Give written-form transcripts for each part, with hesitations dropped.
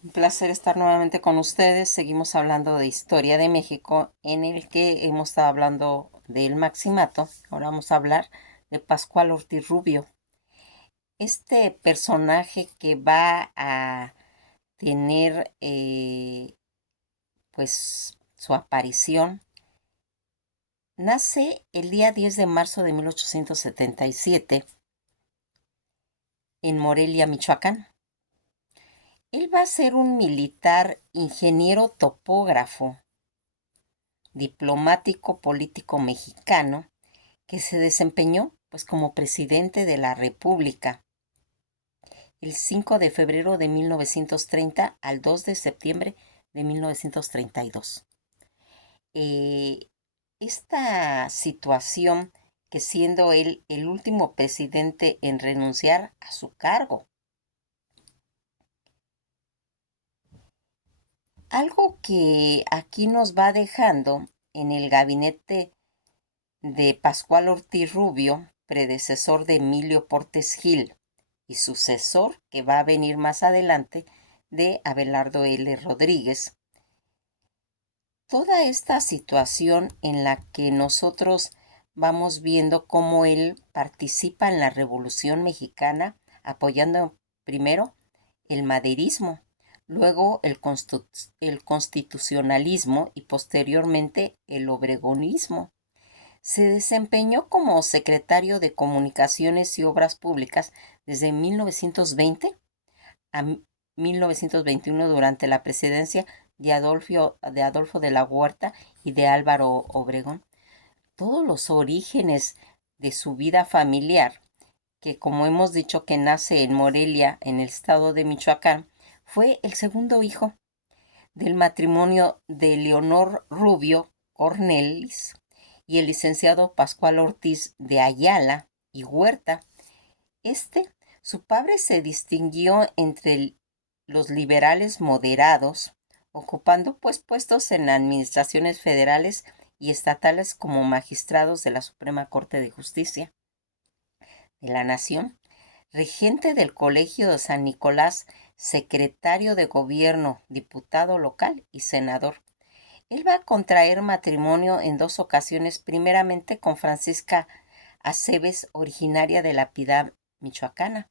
Un placer estar nuevamente con ustedes. Seguimos hablando de historia de México, en el que hemos estado hablando del Maximato. Ahora vamos a hablar de Pascual Ortiz Rubio. Este personaje que va a tener pues su aparición nace el día 10 de marzo de 1877 en Morelia, Michoacán. Él va a ser un militar, ingeniero topógrafo, diplomático político mexicano que se desempeñó pues como presidente de la República el 5 de febrero de 1930 al 2 de septiembre de 1932. Eh, esta situación, que siendo él el último presidente en renunciar a su cargo, algo que aquí nos va dejando en el gabinete de Pascual Ortiz Rubio, predecesor de Emilio Portes Gil, y sucesor, que va a venir más adelante, de Abelardo L. Rodríguez. Toda esta situación en la que nosotros vamos viendo cómo él participa en la Revolución Mexicana, apoyando primero el maderismo, luego el constitucionalismo y posteriormente el obregonismo. Se desempeñó como secretario de Comunicaciones y Obras Públicas desde 1920 a 1921 durante la presidencia de Adolfo de la Huerta y de Álvaro Obregón. Todos los orígenes de su vida familiar, que como hemos dicho que nace en Morelia, en el estado de Michoacán, fue el segundo hijo del matrimonio de Leonor Rubio Cornelis y el licenciado Pascual Ortiz de Ayala y Huerta. Su padre se distinguió entre los liberales moderados, ocupando pues puestos en administraciones federales y estatales como magistrados de la Suprema Corte de Justicia de la Nación, regente del Colegio de San Nicolás, secretario de gobierno, diputado local y senador. Él va a contraer matrimonio en dos ocasiones, primeramente con Francisca Aceves, originaria de La Piedad, michoacana,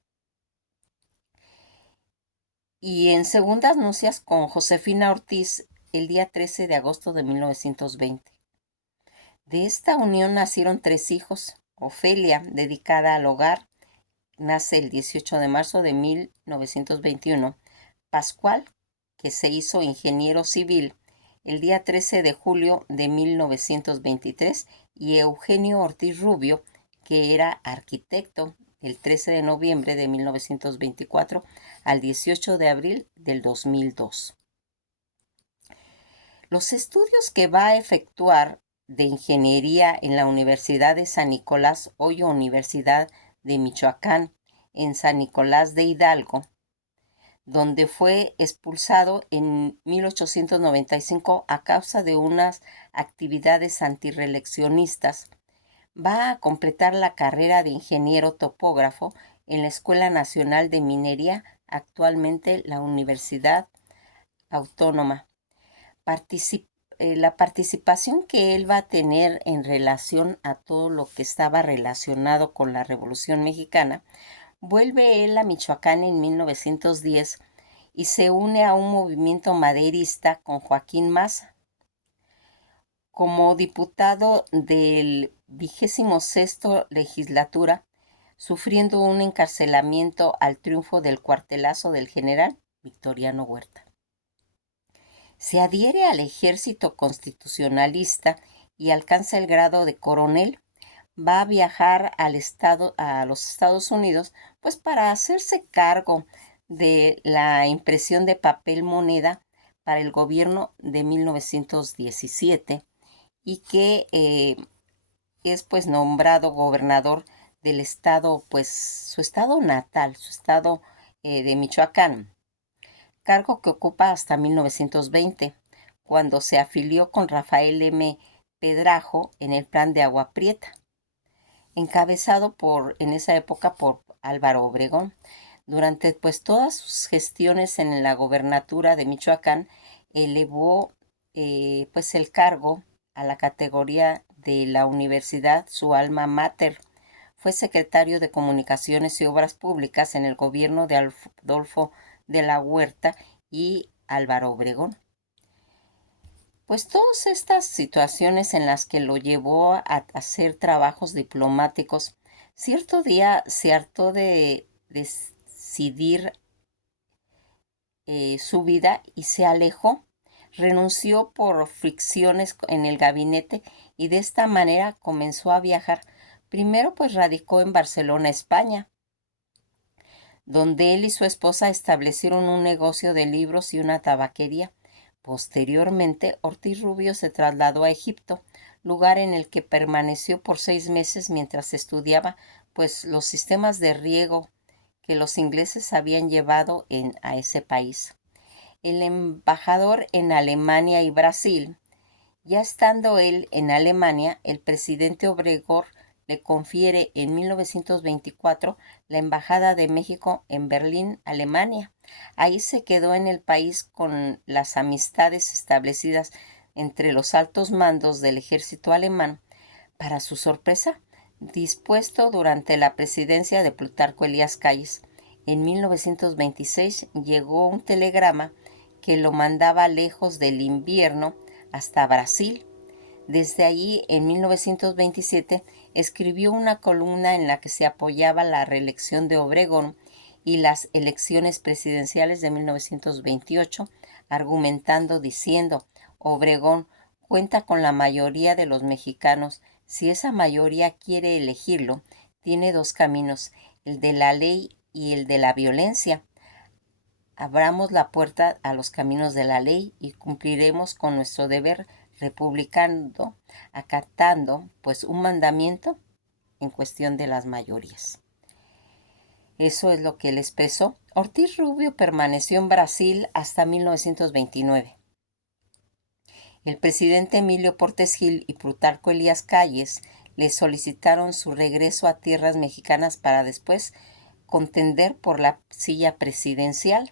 y en segundas nupcias con Josefina Ortiz el día 13 de agosto de 1920. De esta unión nacieron tres hijos. Ofelia, dedicada al hogar, nace el 18 de marzo de 1921. Pascual, que se hizo ingeniero civil el día 13 de julio de 1923, y Eugenio Ortiz Rubio, que era arquitecto, el 13 de noviembre de 1924 al 18 de abril del 2002. Los estudios que va a efectuar de ingeniería en la Universidad de San Nicolás, hoy Universidad de Michoacán, en San Nicolás de Hidalgo, donde fue expulsado en 1895 a causa de unas actividades antireeleccionistas. Va a completar la carrera de ingeniero topógrafo en la Escuela Nacional de Minería, actualmente la Universidad Autónoma. La participación que él va a tener en relación a todo lo que estaba relacionado con la Revolución Mexicana, vuelve él a Michoacán en 1910 y se une a un movimiento maderista con Joaquín Maza. Como diputado del 26º legislatura, sufriendo un encarcelamiento al triunfo del cuartelazo del general Victoriano Huerta. Se adhiere al ejército constitucionalista y alcanza el grado de coronel. Va a viajar a los Estados Unidos, pues para hacerse cargo de la impresión de papel moneda para el gobierno de 1917, y que es pues nombrado gobernador del estado, pues su estado natal, su estado de Michoacán, cargo que ocupa hasta 1920, cuando se afilió con Rafael M. Pedrajo en el plan de Agua Prieta, encabezado en esa época por Álvaro Obregón. Durante pues todas sus gestiones en la gobernatura de Michoacán, elevó pues el cargo a la categoría de la universidad, su alma mater. Fue secretario de Comunicaciones y Obras Públicas en el gobierno de Adolfo de la Huerta y Álvaro Obregón. Pues todas estas situaciones en las que lo llevó a hacer trabajos diplomáticos, cierto día se hartó de decidir su vida y se alejó, renunció por fricciones en el gabinete y de esta manera comenzó a viajar. Primero pues radicó en Barcelona, España, donde él y su esposa establecieron un negocio de libros y una tabaquería. Posteriormente, Ortiz Rubio se trasladó a Egipto, lugar en el que permaneció por 6 meses mientras estudiaba pues los sistemas de riego que los ingleses habían llevado a ese país. El embajador en Alemania y Brasil. Ya estando él en Alemania, el presidente Obregón le confiere en 1924 la Embajada de México en Berlín, Alemania. Ahí se quedó en el país con las amistades establecidas entre los altos mandos del ejército alemán. Para su sorpresa, dispuesto durante la presidencia de Plutarco Elías Calles, en 1926 llegó un telegrama que lo mandaba lejos del invierno hasta Brasil. Desde allí, en 1927, escribió una columna en la que se apoyaba la reelección de Obregón y las elecciones presidenciales de 1928, argumentando diciendo: Obregón cuenta con la mayoría de los mexicanos. Si esa mayoría quiere elegirlo, tiene 2 caminos, el de la ley y el de la violencia. Abramos la puerta a los caminos de la ley y cumpliremos con nuestro deber republicano, acatando pues un mandamiento en cuestión de las mayorías. Eso es lo que él expresó. Ortiz Rubio permaneció en Brasil hasta 1929. El presidente Emilio Portes Gil y Plutarco Elías Calles le solicitaron su regreso a tierras mexicanas para después contender por la silla presidencial,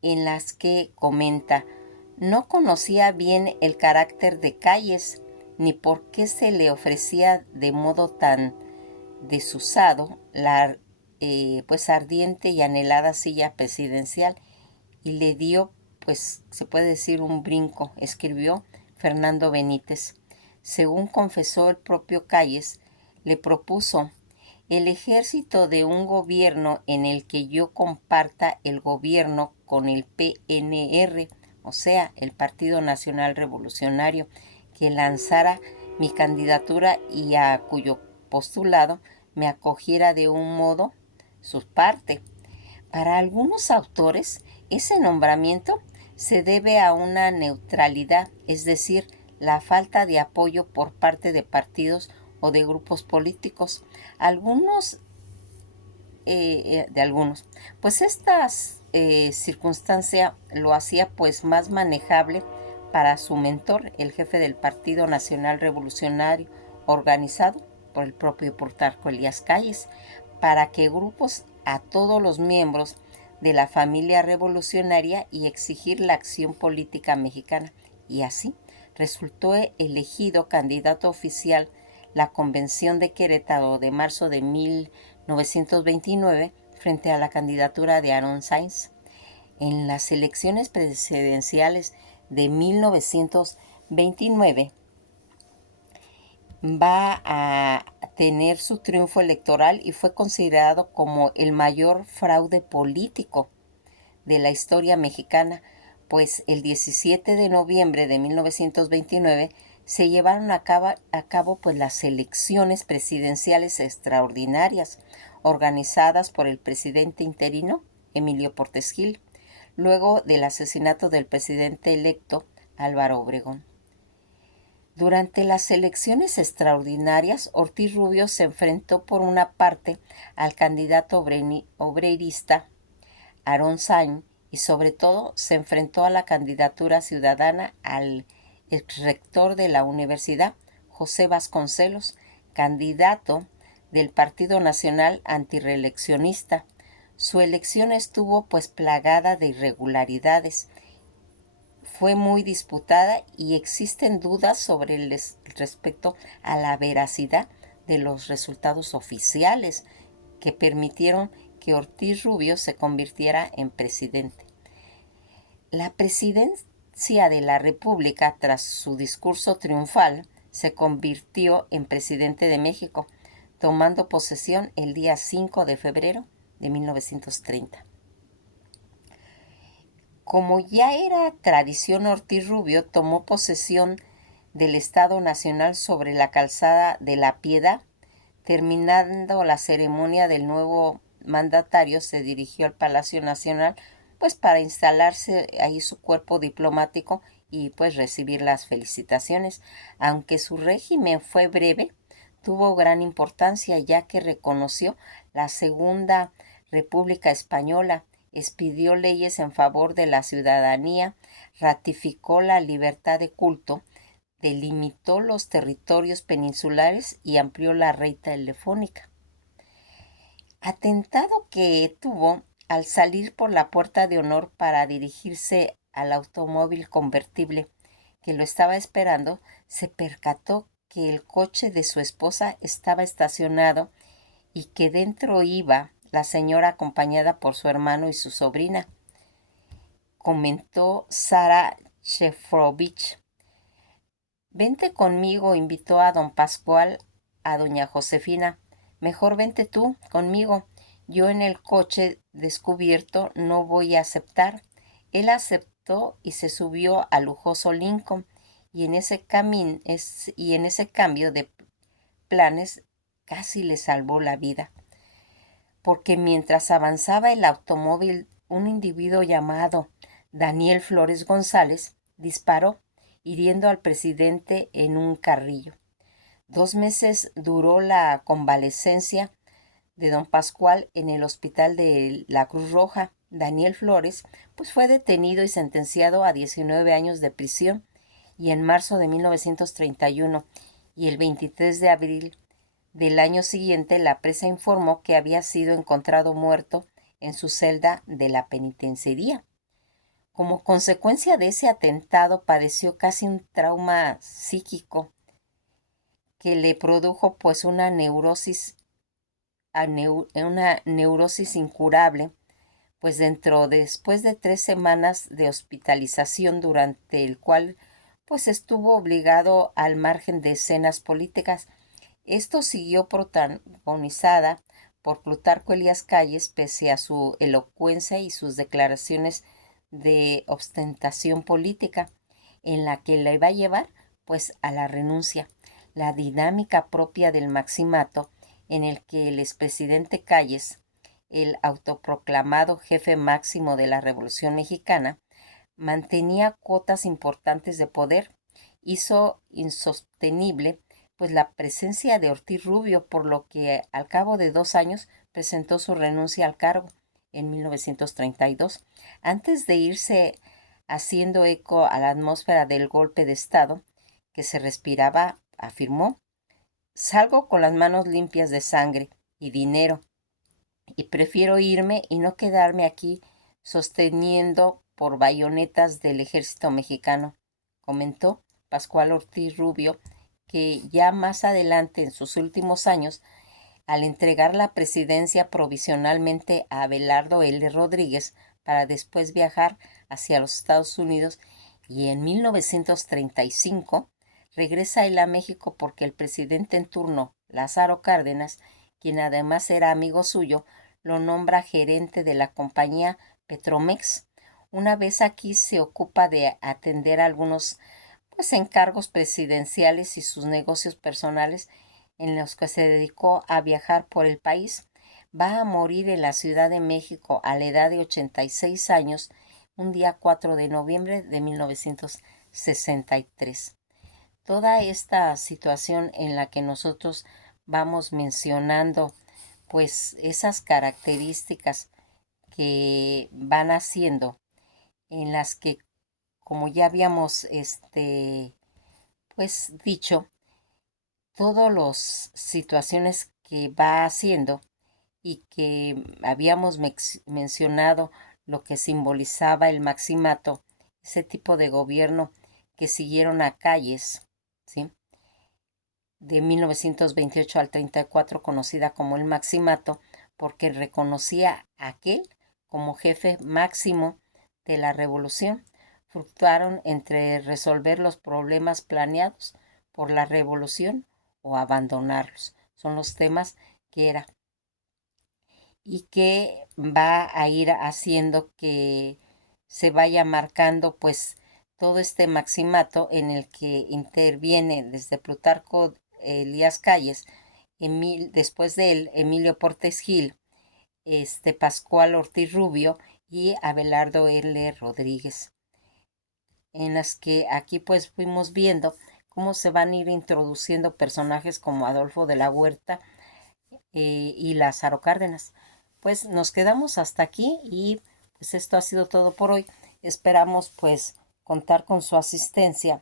en las que comenta: no conocía bien el carácter de Calles, ni por qué se le ofrecía de modo tan desusado la pues ardiente y anhelada silla presidencial, y le dio, pues se puede decir, un brinco, escribió Fernando Benítez. Según confesó el propio Calles, le propuso: el ejército de un gobierno en el que yo comparta el gobierno con el PNR, o sea, el Partido Nacional Revolucionario, que lanzara mi candidatura y a cuyo postulado me acogiera de un modo su parte. Para algunos autores, ese nombramiento se debe a una neutralidad, es decir, la falta de apoyo por parte de partidos o de grupos políticos. Algunos, pues esta circunstancia lo hacía pues más manejable para su mentor, el jefe del Partido Nacional Revolucionario, organizado por el propio Plutarco Elías Calles, para que grupos a todos los miembros de la familia revolucionaria y exigir la acción política mexicana. Y así resultó elegido candidato oficial la Convención de Querétaro de marzo de 1929 frente a la candidatura de Aaron Sainz. En las elecciones presidenciales de 1929 va a tener su triunfo electoral y fue considerado como el mayor fraude político de la historia mexicana, pues el 17 de noviembre de 1929 se llevaron a cabo pues las elecciones presidenciales extraordinarias organizadas por el presidente interino Emilio Portes Gil, luego del asesinato del presidente electo Álvaro Obregón. Durante las elecciones extraordinarias, Ortiz Rubio se enfrentó por una parte al candidato obrerista Aaron Sainz y sobre todo se enfrentó a la candidatura ciudadana al exrector de la universidad, José Vasconcelos, candidato del Partido Nacional Antireeleccionista. Su elección estuvo pues plagada de irregularidades. Fue muy disputada y existen dudas sobre respecto a la veracidad de los resultados oficiales que permitieron que Ortiz Rubio se convirtiera en presidente. La presidencia de la República, tras su discurso triunfal, se convirtió en presidente de México, tomando posesión el día 5 de febrero de 1930. Como ya era tradición, Ortiz Rubio tomó posesión del Estado Nacional sobre la calzada de la Piedad. Terminando la ceremonia del nuevo mandatario, se dirigió al Palacio Nacional pues para instalarse ahí su cuerpo diplomático y pues recibir las felicitaciones. Aunque su régimen fue breve, tuvo gran importancia ya que reconoció la Segunda República Española, expidió leyes en favor de la ciudadanía, ratificó la libertad de culto, delimitó los territorios peninsulares y amplió la red telefónica. Atentado que tuvo al salir por la puerta de honor para dirigirse al automóvil convertible que lo estaba esperando, se percató que el coche de su esposa estaba estacionado y que dentro iba la señora acompañada por su hermano y su sobrina, comentó Sara Shefrovich. Vente conmigo, invitó a don Pascual a doña Josefina. Mejor vente tú conmigo. Yo en el coche descubierto no voy a aceptar. Él aceptó y se subió al lujoso Lincoln, y en ese cambio de planes casi le salvó la vida, porque mientras avanzaba el automóvil, un individuo llamado Daniel Flores González disparó, hiriendo al presidente en un carrillo. 2 meses duró la convalecencia de don Pascual en el hospital de la Cruz Roja. Daniel Flores pues fue detenido y sentenciado a 19 años de prisión, y en marzo de 1931 y el 23 de abril del año siguiente, la prensa informó que había sido encontrado muerto en su celda de la penitenciaría. Como consecuencia de ese atentado, padeció casi un trauma psíquico que le produjo pues una neurosis incurable, pues después de 3 semanas de hospitalización, durante el cual pues estuvo obligado al margen de escenas políticas. Esto siguió protagonizada por Plutarco Elías Calles, pese a su elocuencia y sus declaraciones de ostentación política, en la que le iba a llevar pues a la renuncia. La dinámica propia del maximato, en el que el expresidente Calles, el autoproclamado jefe máximo de la Revolución Mexicana, mantenía cuotas importantes de poder, hizo insostenible pues la presencia de Ortiz Rubio, por lo que al cabo de 2 años presentó su renuncia al cargo en 1932. Antes de irse, haciendo eco a la atmósfera del golpe de Estado que se respiraba, afirmó: salgo con las manos limpias de sangre y dinero, y prefiero irme y no quedarme aquí sosteniendo por bayonetas del ejército mexicano, comentó Pascual Ortiz Rubio, que ya más adelante, en sus últimos años, al entregar la presidencia provisionalmente a Abelardo L. Rodríguez para después viajar hacia los Estados Unidos, y en 1935 regresa él a México porque el presidente en turno, Lázaro Cárdenas, quien además era amigo suyo, lo nombra gerente de la compañía Petromex. Una vez aquí se ocupa de atender algunos pues encargos presidenciales y sus negocios personales, en los que se dedicó a viajar por el país. Va a morir en la Ciudad de México a la edad de 86 años, un día 4 de noviembre de 1963. Toda esta situación en la que nosotros vamos mencionando pues esas características que van haciendo, en las que, como ya habíamos pues dicho, todas las situaciones que va haciendo y que habíamos mencionado lo que simbolizaba el maximato, ese tipo de gobierno que siguieron a Calles, ¿sí? De 1928 al 34, conocida como el maximato, porque reconocía a aquel como jefe máximo de la revolución. Fluctuaron entre resolver los problemas planeados por la revolución o abandonarlos. Son los temas que era y que va a ir haciendo que se vaya marcando pues todo este maximato en el que interviene desde Plutarco Elías Calles, después de él Emilio Portes Gil, Pascual Ortiz Rubio y Abelardo L. Rodríguez, en las que aquí pues fuimos viendo cómo se van a ir introduciendo personajes como Adolfo de la Huerta y Lázaro Cárdenas. Pues nos quedamos hasta aquí y pues esto ha sido todo por hoy. Esperamos pues contar con su asistencia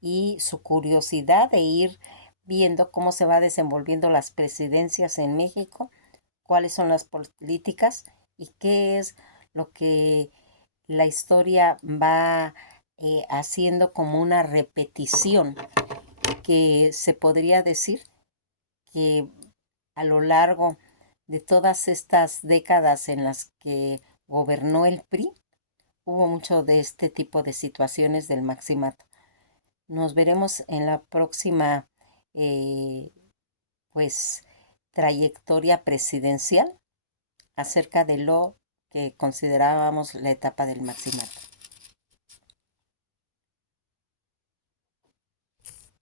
y su curiosidad de ir viendo cómo se va desenvolviendo las presidencias en México, cuáles son las políticas y qué es lo que la historia va haciendo como una repetición que se podría decir que a lo largo de todas estas décadas en las que gobernó el PRI, hubo mucho de este tipo de situaciones del maximato. Nos veremos en la próxima, eh, pues, trayectoria presidencial acerca de lo que considerábamos la etapa del maximato.